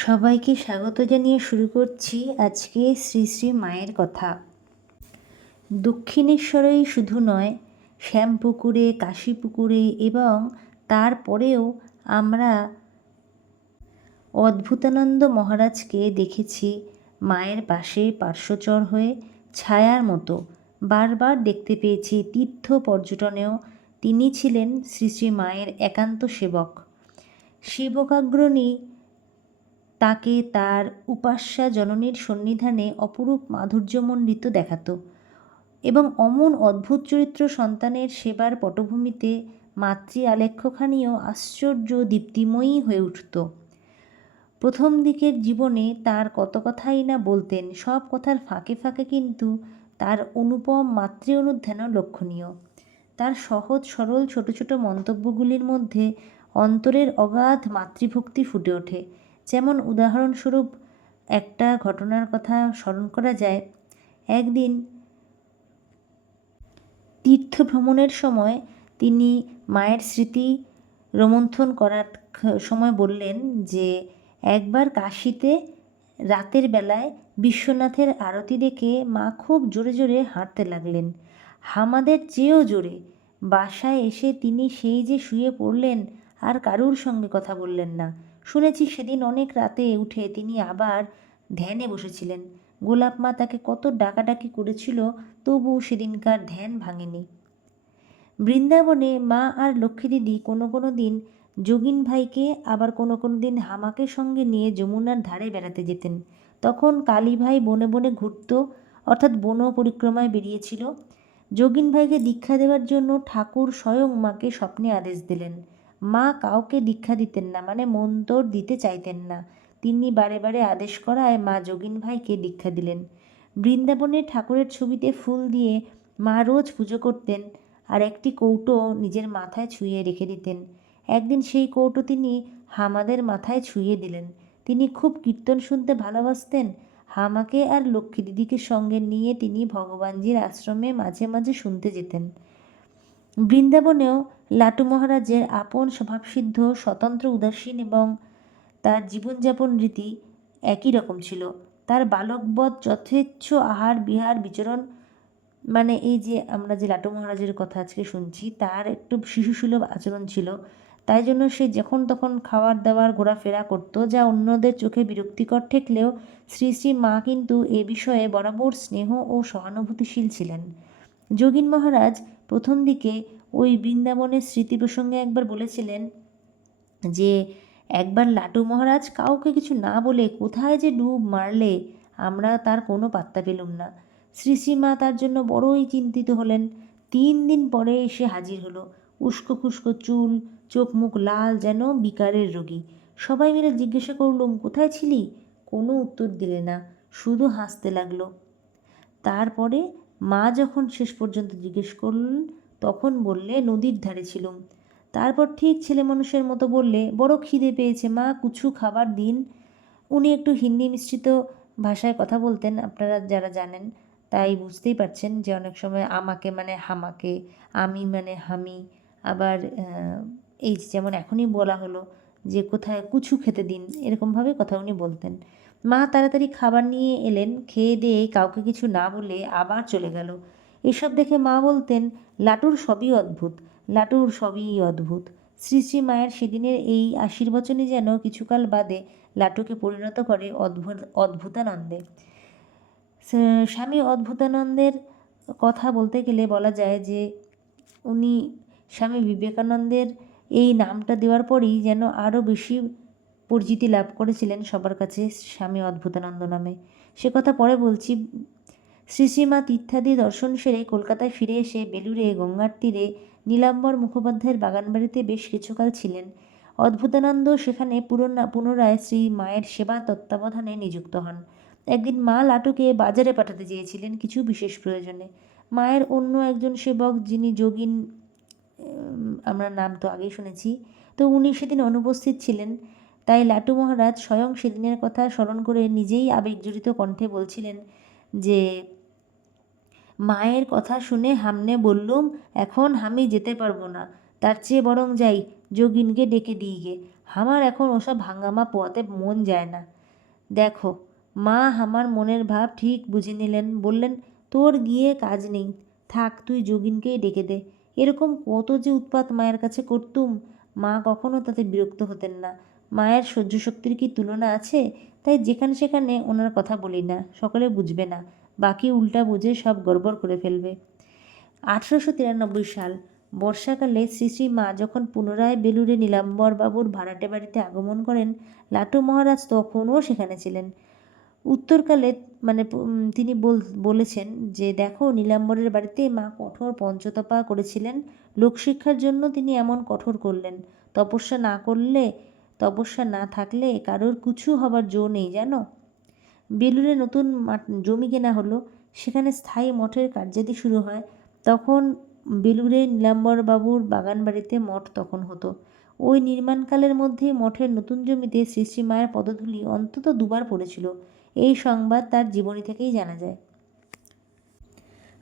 সবাইকে স্বাগত জানিয়ে শুরু করছি আজকে শ্রী শ্রী মায়ের কথা। দক্ষিণেশ্বরেই শুধু নয়, শ্যামপুকুরে, কাশীপুকুরে এবং তারপরেও আমরা অদ্ভুতানন্দ মহারাজকে দেখেছি মায়ের পাশে পার্শ্বচর হয়ে ছায়ার মতো। বারবার দেখতে পেয়েছি তীর্থ পর্যটনেও তিনি ছিলেন শ্রী শ্রী মায়ের একান্ত সেবক। সেবকাগ্রণী তাকে তার উপাস্যা জননীর সন্নিধানে অপরূপ মাধুর্যমণ্ডিত দেখাত এবং অমন অদ্ভুত চরিত্র সন্তানের সেবার পটভূমিতে মাতৃ আলেখ্যখানিও আশ্চর্য দীপ্তিময়ী হয়ে উঠত। প্রথম দিকের জীবনে তার কত কথাই না বলতেন, সব কথার ফাঁকে ফাঁকে কিন্তু তার অনুপম মাতৃ অনুধ্যানও লক্ষণীয়। তার সহজ সরল ছোট ছোট মন্তব্যগুলির মধ্যে অন্তরের অগাধ মাতৃভক্তি ফুটে ওঠে। যেমন উদাহরণস্বরূপ, একটা ঘটনার কথা স্মরণ করা যায়। একদিন তীর্থ ভ্রমণের সময় তিনি মায়ের স্মৃতি রোমন্থন করার সময় বললেন যে, একবার কাশিতে রাতের বেলায় বিশ্বনাথের আরতি দেখে মা খুব জোরে জোরে হাঁটতে লাগলেন। হামাদের চেয়েও জোরে। বাসায় এসে তিনি সেই যে শুয়ে পড়লেন, আর কারুর সঙ্গে কথা বললেন না। শুনেছি সেদিন অনেক রাতে উঠে তিনি আবার ধ্যানে বসেছিলেন। গোলাপ মা তাকে কত ডাকাডাকি করেছিল তবু সেদিনকার ধ্যান ভাঙেনি। বৃন্দাবনে মা আর লক্ষ্মী দিদি কোনো কোনো দিন যোগিন ভাইকে, আবার কোনো কোনো দিন হামাকে সঙ্গে নিয়ে যমুনার ধারে বেড়াতে যেতেন। তখন কালী ভাই বনে বনে ঘুরত, অর্থাৎ বন পরিক্রমায় বেরিয়েছিল। যোগিন ভাইকে দীক্ষা দেওয়ার জন্য ঠাকুর স্বয়ং মাকে স্বপ্নে আদেশ দিলেন। মা কাউকে দীক্ষা দিতেন না মানে মন্তর দিতে চাইতেন না। তিনি বারে বারে আদেশ করায় মা যোগিন ভাইকে দীক্ষা দিলেন। বৃন্দাবনে ঠাকুরের ছবিতে ফুল দিয়ে মা রোজ পুজো করতেন আর একটি কৌটো নিজের মাথায় ছুঁয়ে রেখে দিতেন। একদিন সেই কৌটো তিনি হামাদের মাথায় ছুঁয়ে দিলেন। তিনি খুব কীর্তন শুনতে ভালোবাসতেন। হামাকে আর লক্ষ্মী দিদিকে সঙ্গে নিয়ে তিনি ভগবানজির আশ্রমে মাঝে মাঝে শুনতে যেতেন। বৃন্দাবনেও লাটু মহারাজের আপন স্বভাবসিদ্ধ, স্বতন্ত্র উদাসীন এবং তার জীবনযাপন রীতি একই রকম ছিল। তার বালকবধ যথেচ্ছ আহার, বিহার, বিচরণ মানে এই যে আমরা যে লাটু মহারাজের কথা আজকে শুনছি, তার একটু শিশুসুলভ আচরণ ছিল। তাই জন্য সে যখন তখন খাবার দাবার ঘোরাফেরা করতো, যা অন্যদের চোখে বিরক্তিকর ঠেকলেও শ্রী শ্রী মা কিন্তু এ বিষয়ে বরাবর স্নেহ ও সহানুভূতিশীল ছিলেন। যোগিন মহারাজ প্রথম দিকে ওই বৃন্দাবনের স্মৃতি প্রসঙ্গে একবার বলেছিলেন যে, একবার লাটু মহারাজ কাউকে কিছু না বলে কোথায় যে ডুব মারলে আমরা তার কোনো পাত্তা পেলুম না। শ্রী শ্রীমা তার জন্য বড়ই চিন্তিত হলেন। তিন দিন পরে এসে হাজির হলো। উস্কো খুস্কো চুল, চোখ মুখ লাল যেন বিকারের রোগী। সবাই মিলে জিজ্ঞাসা করলুম, কোথায় ছিলি? কোনো উত্তর দিলে না, শুধু হাসতে লাগল। তারপরে মা যখন শেষ পর্যন্ত জিজ্ঞেস করলেন, তখন বললে, নদীর ধারে ছিলুম। তারপর ঠিক ছেলে মানুষের মতো বললে, বড় খিদে পেয়েছে মা, কিছু খাবার দিন। উনি একটু হিন্দি মিশ্রিত ভাষায় কথা বলতেন, আপনারা যারা জানেন তাই বুঝতেই পারছেন যে অনেক সময় আমাকে মানে হামাকে, আমি মানে হামি, আবার এই যেমন এখনই বলা হলো যে কোথায় কুচু খেতে দিন, এরকমভাবে কথা উনি বলতেন। মা তাড়াতাড়ি খাবার নিয়ে এলেন, খেয়ে দিয়ে কাউকে কিছু না বলে আবার চলে গেল। এসব দেখে মা বলতেন, লাটুর সবই অদ্ভুত, লাটুর সবই অদ্ভুত। শ্রী শ্রী মায়ের সেদিনের এই আশীর্বচনে যেন কিছুকাল বাদে লাটুকে পরিণত করে অদ্ভুত, অদ্ভুতানন্দে। স্বামী অদ্ভুতানন্দের কথা বলতে গেলে বলা যায় যে, উনি স্বামী বিবেকানন্দের এই নামটা দেওয়ার পরেই যেন আরও বেশি পরিচিতি লাভ করেছিলেন সবার কাছে স্বামী অদ্ভুতানন্দ নামে। সে কথা পরে বলছি শ্রী শ্রীমা তীর্থাদি দর্শন সেরে কলকাতায় ফিরে এসে বেলুড়ে গঙ্গার তীরে নীলাম্বর মুখোপাধ্যায়ের বাগানবাড়িতে বেশ কিছুকাল ছিলেন। অদ্ভুতানন্দ সেখানে পুনরায় শ্রী মায়ের সেবা তত্ত্বাবধানে নিযুক্ত হন। একদিন মা লাটুকে বাজারে পাঠাতে চেয়েছিলেন কিছু বিশেষ প্রয়োজনে। মায়ের অন্য একজন সেবক যিনি যোগিন আমরা নাম তো আগেই শুনেছি, তো উনি সেদিন অনুপস্থিত ছিলেন। তাই লাটু মহারাজ স্বয়ং সেদিনের কথা স্মরণ করে নিজেই আবেগজড়িত কণ্ঠে বলছিলেন যে, মায়ের কথা শুনে হামনে বললুম, এখন আমি যেতে পারব না। তার চেয়ে বরং যাই, যোগিনকে ডেকে দিই গে। আমার এখন ওসব ভাঙ্গামা পোয়াতে মন যায় না। দেখো, মা আমার মনের ভাব ঠিক বুঝে নিলেন, বললেন, তোর গিয়ে কাজ নেই। থাক, তুই যোগিনকেই ডেকে দে। এরকম কত যে উৎপাত মায়ের কাছে করতুম। মা কখনো তাতে বিরক্ত হতেন না। মায়ের সহ্য শক্তির কি তুলনা আছে? তাই যেখানে সেখানে ওনার কথা বলি না, সকলে বুঝবে না, বাকি উল্টা বুঝে সব গড়বড় করে ফেলবে। আঠেরোশো তিরানব্বই সাল, বর্ষাকালে শ্রী শ্রী মা যখন পুনরায় বেলুরে নীলাম্বর বাবুর ভাড়াটে বাড়িতে আগমন করেন, লাটু মহারাজ তখনও সেখানে ছিলেন। উত্তরকালে মানে তিনি বল, বলেছেন যে, দেখো, নীলাম্বরের বাড়িতে মা কঠোর পঞ্চতপা করেছিলেন। লোকশিক্ষার জন্য তিনি এমন কঠোর করলেন। তপস্যা না করলে তপস্যা না থাকলে কারোর কিছু হবার জো নেই, জানো? বেলুড়ে নতুন জমি কেনা হলো, সেখানে স্থায়ী মঠের কার্যাদি শুরু হয়, তখন বেলুড়ে নীলাম্বরবাবুর বাগান বাড়িতে মঠ তখন হতো। ওই নির্মাণকালের মধ্যেই মঠের নতুন জমিতে শ্রী শ্রী মায়ের পদধূলি অন্তত দুবার পড়েছিল। এই সংবাদ তার জীবনী থেকেই জানা যায়।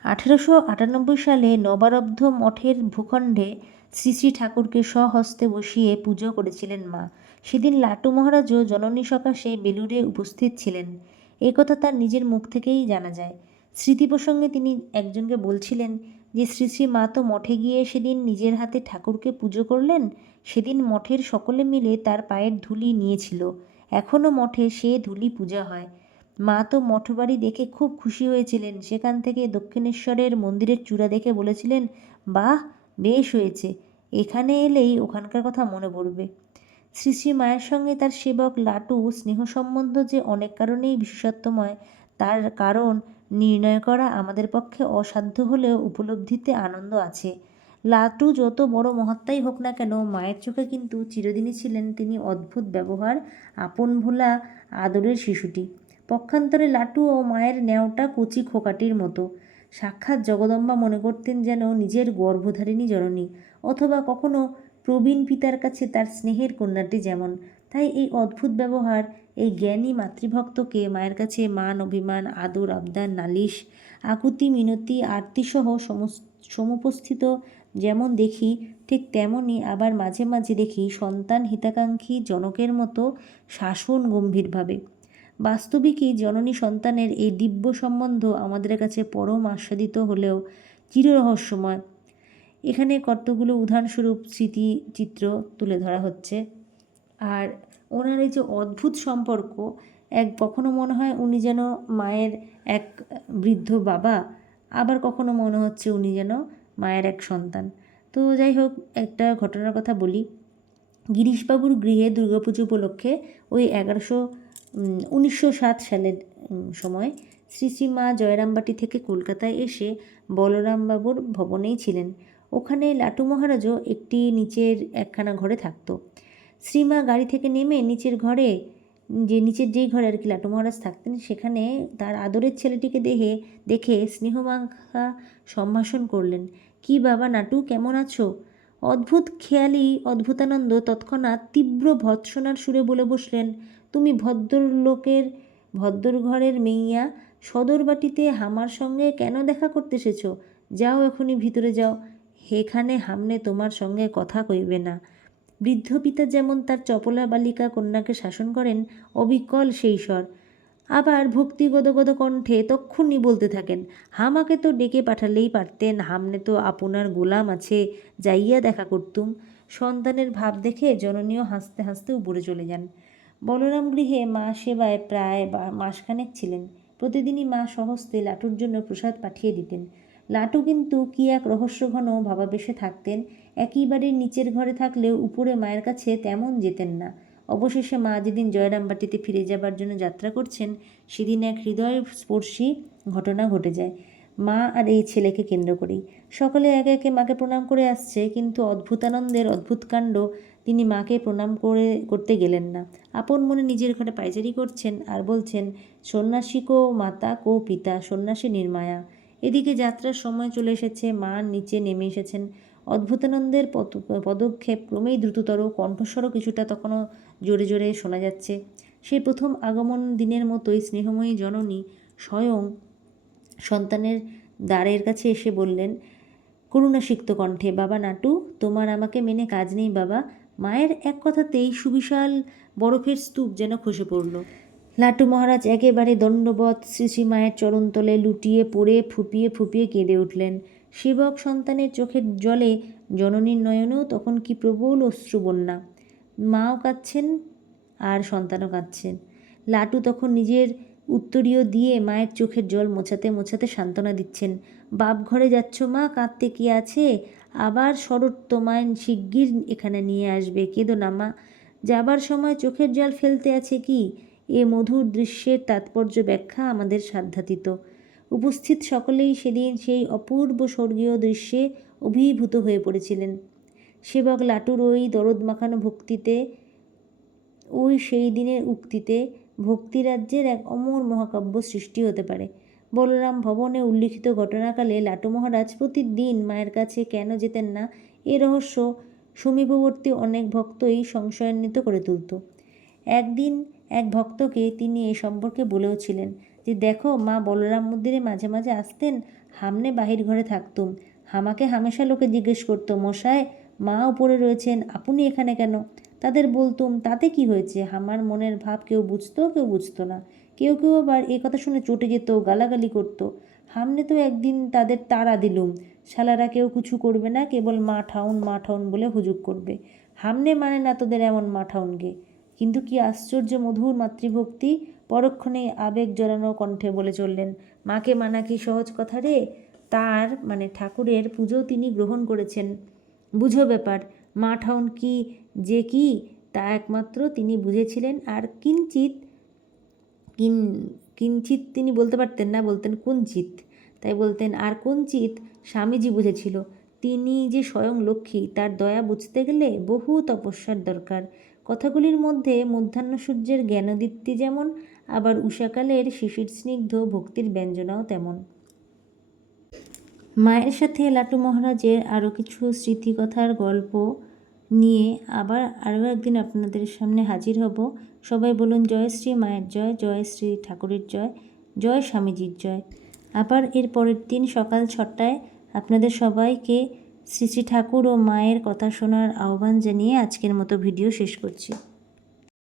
আঠেরোশো আটানব্বই সালে নবারব্ধ মঠের ভূখণ্ডে শ্রী শ্রী ঠাকুরকে স্বহস্তে বসিয়ে পুজো করেছিলেন মা। সেদিন লাটু মহারাজও জননী সকাশে বেলুড়ে উপস্থিত ছিলেন। এই কথা তার নিজের মুখ থেকেই জানা যায়। স্মৃতি প্রসঙ্গে তিনি একজনকে বলছিলেন যে, শ্রী শ্রী মা তো মঠে গিয়ে সেদিন নিজের হাতে ঠাকুরকে পুজো করলেন। সেদিন মঠের সকলে মিলে তার পায়ের ধুলি নিয়েছিল। এখনও মঠে সে ধুলি পূজা হয়। মা তো মঠবাড়ি দেখে খুব খুশি হয়েছিলেন। সেখান থেকে দক্ষিণেশ্বরের মন্দিরের চূড়া দেখে বলেছিলেন, বাহ, বেশ হয়েছে। এখানে এলেই ওখানকার কথা মনে পড়বে। শ্রী শ্রী মায়ের সঙ্গে তার সেবক লাটু স্নেহ সম্বন্ধ যে অনেক কারণেই বিশেষত্বময়, তার কারণ নির্ণয় করা আমাদের পক্ষে অসাধ্য হলেও উপলব্ধিতে আনন্দ আছে। লাটু যত বড় মহাত্মাই হোক না কেন, মায়ের চোখে কিন্তু চিরদিনই ছিলেন তিনি অদ্ভুত ব্যবহার, আপন ভোলা, আদরের শিশুটি। পক্ষান্তরে লাটু ও মায়ের ন্যাওটা কচি খোকাটির মতো। সাক্ষাৎ জগদম্বা মনে করতেন যেন নিজের গর্ভধারিণী জননী, অথবা কখনো প্রবীণ পিতার কাছে তার স্নেহের কন্যাটি যেমন। তাই এই অদ্ভুত ব্যবহার, এই জ্ঞানী মাতৃভক্তকে মায়ের কাছে মান, অভিমান, আদর, আবদার, নালিশ, আকুতি, মিনতি, আরতিসহ সমুপস্থিত যেমন দেখি, ঠিক তেমনই আবার মাঝে মাঝে দেখি সন্তান হিতাকাঙ্ক্ষী জনকের মতো শাসন গম্ভীরভাবে। বাস্তবিকই জননী সন্তানের এই দিব্য সম্বন্ধ আমাদের কাছে পরম আস্বাদিত হলেও চিররহস্যময়। এখানে কতগুলো উদাহরণস্বরূপ স্মৃতিচিত্র তুলে ধরা হচ্ছে। আর ওনার এই যে অদ্ভুত সম্পর্ক, এক কখনো মনে হয় উনি যেন মায়ের এক বৃদ্ধ বাবা, আবার কখনো মনে হচ্ছে উনি যেন মায়ের এক সন্তান। তো যাই হোক, একটা ঘটনার কথা বলি। গিরিশবাবুর গৃহে দুর্গাপুজো উপলক্ষে ওই এগারোশো উনিশশো সাত সালের সময় শ্রী শ্রী মা জয়রামবাটি থেকে কলকাতায় এসে বলরামবাবুর ভবনেই ছিলেন। ওখানে লাটু মহারাজও একটি নিচের একখানা ঘরে থাকতো। শ্রীমা গাড়ি থেকে নেমে নিচের ঘরে, যে নিচের যেই ঘরে আর কি লাটু মহারাজ থাকতেন, সেখানে তার আদরের ছেলেটিকে দেখে দেখে স্নেহমাখা সম্ভাষণ করলেন, কি বাবা নাটু, কেমন আছো? অদ্ভুত খেয়ালি, অদ্ভুতানন্দ, তৎক্ষণাৎ তীব্র ভৎসনার সুরে বলে বসলেন, তুমি ভদ্রলোকের ভদ্র ঘরের মেইয়া সদর বাটিতে হামার সঙ্গে কেন দেখা করতে এসেছ? যাও এখনই ভিতরে যাও হেখানে হামনে তোমার সঙ্গে কথা কইবে না। বৃদ্ধ পিতা যেমন তার চপলা বালিকা কন্যাকে শাসন করেন, অবিকল সেই স্বর। আবার ভক্তি গদগদ কণ্ঠে তক্ষুনি বলতে থাকেন, হামাকে তো ডেকে পাঠালেই পারতেন, হামনে তো আপনার গোলাম আছে, যাইয়া দেখা করতুম। সন্তানের ভাব দেখে জননীয় হাসতে হাসতে উপরে চলে যান। বলরাম গৃহে মা সেবায় প্রায় মাসখানেক ছিলেন। প্রতিদিনই মা সহস্তে লাটুর জন্য প্রসাদ পাঠিয়ে দিতেন। লাটু কিন্তু কি এক রহস্যঘন ভাবাবেশে থাকতেন? একই বাড়ির নিচের ঘরে থাকলেও উপরে মায়ের কাছে তেমন যেতেন না। অবশেষে মা যেদিন জয়রামবাটিতে ফিরে যাবার জন্য যাত্রা করছেন, সেদিন এক হৃদয় স্পর্শী ঘটনা ঘটে যায়। মা আর এই ছেলেকে কেন্দ্র করেই। সকলে একে একে মাকে প্রণাম করে আসছে, কিন্তু অদ্ভুতানন্দের অদ্ভুত কাণ্ড তিনি মাকে প্রণাম করে, করতে গেলেন না। আপন মনে নিজের ঘরে পাইচারি করছেন আর বলছেন, সন্ন্যাসী কো মাতা কো পিতা, সন্ন্যাসী নির্মায়া। এদিকে যাত্রার সময় চলে এসেছে মা নিচে নেমে এসেছেন। অদ্ভুতানন্দের পদ- পদক্ষেপ ক্রমেই দ্রুততর, কণ্ঠস্বরও কিছুটা তখনও জোরে জোরে শোনা যাচ্ছে। সেই প্রথম আগমন দিনের মতোই স্নেহময়ী জননী স্বয়ং সন্তানের দ্বারের কাছে এসে বললেন করুণাসিক্ত কণ্ঠে, বাবা নাটু, তোমার আমাকে মেনে কাজ নেই বাবা। মায়ের এক কথাতেই সুবিশাল বরফের স্তূপ যেন খসে পড়ল। লাটু মহারাজ একেবারে দণ্ডবধ শ্রী মায়ের চরণতলে লুটিয়ে পড়ে ফুপিয়ে ফুপিয়ে কেঁদে উঠলেন। সেবক সন্তানের চোখের জলে জননীর নয়নেও তখন কি প্রবল অশ্রুবন্যা মাও কাঁদছেন আর সন্তানও কাঁদছেন। লাটু তখন নিজের উত্তরীয় দিয়ে মায়ের চোখের জল মোছাতে মোছাতে সান্ত্বনা দিচ্ছেন। বাপ ঘরে যাচ্ছ মা, কাঁদতে কি আছে? আবার শরৎ তোমায় শিগগির এখানে নিয়ে আসবে। কেঁদো না মা, যাবার সময় চোখের জল ফেলতে আছে কি? এ মধুর দৃশ্যের তাৎপর্য ব্যাখ্যা আমাদের সাধ্যাতীত। উপস্থিত সকলেই সেদিন সেই অপূর্ব স্বর্গীয় দৃশ্যে অভিভূত হয়ে পড়েছিলেন। সেবক লাটুর ওই দরদ মাখানো ভক্তিতে, ওই সেই দিনের উক্তিতে ভক্তিরাজ্যের এক অমর মহাকাব্য সৃষ্টি হতে পারে। বলরাম ভবনে উল্লিখিত ঘটনাকালে লাটু মহারাজ প্রতিদিন মায়ের কাছে কেন যেতেন না, এ রহস্য সমীপবর্তী অনেক ভক্তই সংশয়ান্বিত করে তুলত। একদিন এক ভক্তকে তিনি এ সম্পর্কে বলেওছিলেন যে, দেখো, মা বলরাম মন্দিরে মাঝে মাঝে আসতেন, হামনে বাহির ঘরে থাকতুম। হামাকে হামেশা লোকে জিজ্ঞেস করতো, মশায়, মা উপরে রয়েছেন, আপনি এখানে কেন? তাদের বলতুম, তাতে কি হয়েছে? আমার মনের ভাব কেউ বুঝতো কেউ বুঝতো না। কেউ কেউ আবার এ কথা শুনে চটে যেত, গালাগালি করতো। হামনে তো একদিন তাদের তাড়া দিলুম। শালারা কেউ কিছু করবে না, কেবল মা ঠাউন মা ঠাউন বলে হুজুগ করবে। হামনে মানে না তোদের এমন মা ঠাউনকে? কিন্তু কি আশ্চর্য মধুর মাতৃভক্তি? পরক্ষণেই আবেগ জড়ানো কণ্ঠে বলে চললেন, মাকে মানা কি সহজ কথা রে? তার মানে ঠাকুরের পুজো তিনি গ্রহণ করেছেন। বুঝো ব্যাপার, মা ঠাউন কি, যে কি? তা একমাত্র তিনি বুঝেছিলেন আর কিঞ্চিত কিন কিঞ্চিত তিনি বলতে পারতেন না, বলতেন কুঞ্চিত তাই বলতেন, আর কুঞ্চিত স্বামীজি বুঝেছিল। তিনি যে স্বয়ং লক্ষ্মী, তার দয়া বুঝতে গেলে বহু তপস্যার দরকার। কথাগুলির মধ্যে মধ্যাহ্ন সূর্যের জ্ঞানদীপ্তি যেমন, আবার উষাকালের শিশির স্নিগ্ধ ভক্তির ব্যঞ্জনাও তেমন। মায়ের সাথে লাটু মহারাজের আরও কিছু স্মৃতিকথার গল্প নিয়ে আবার আরও একদিন আপনাদের সামনে হাজির হব। সবাই বলুন, জয় শ্রী মায়ের জয় জয় শ্রী ঠাকুরের জয় জয় স্বামীজির জয়। আবার এর পরের দিন সকাল ছটায় আপনাদের সবাইকে শ্রী শ্রী ঠাকুর ও মায়ের কথা শোনার আহ্বান জানিয়ে আজকের মতো ভিডিও শেষ করছি।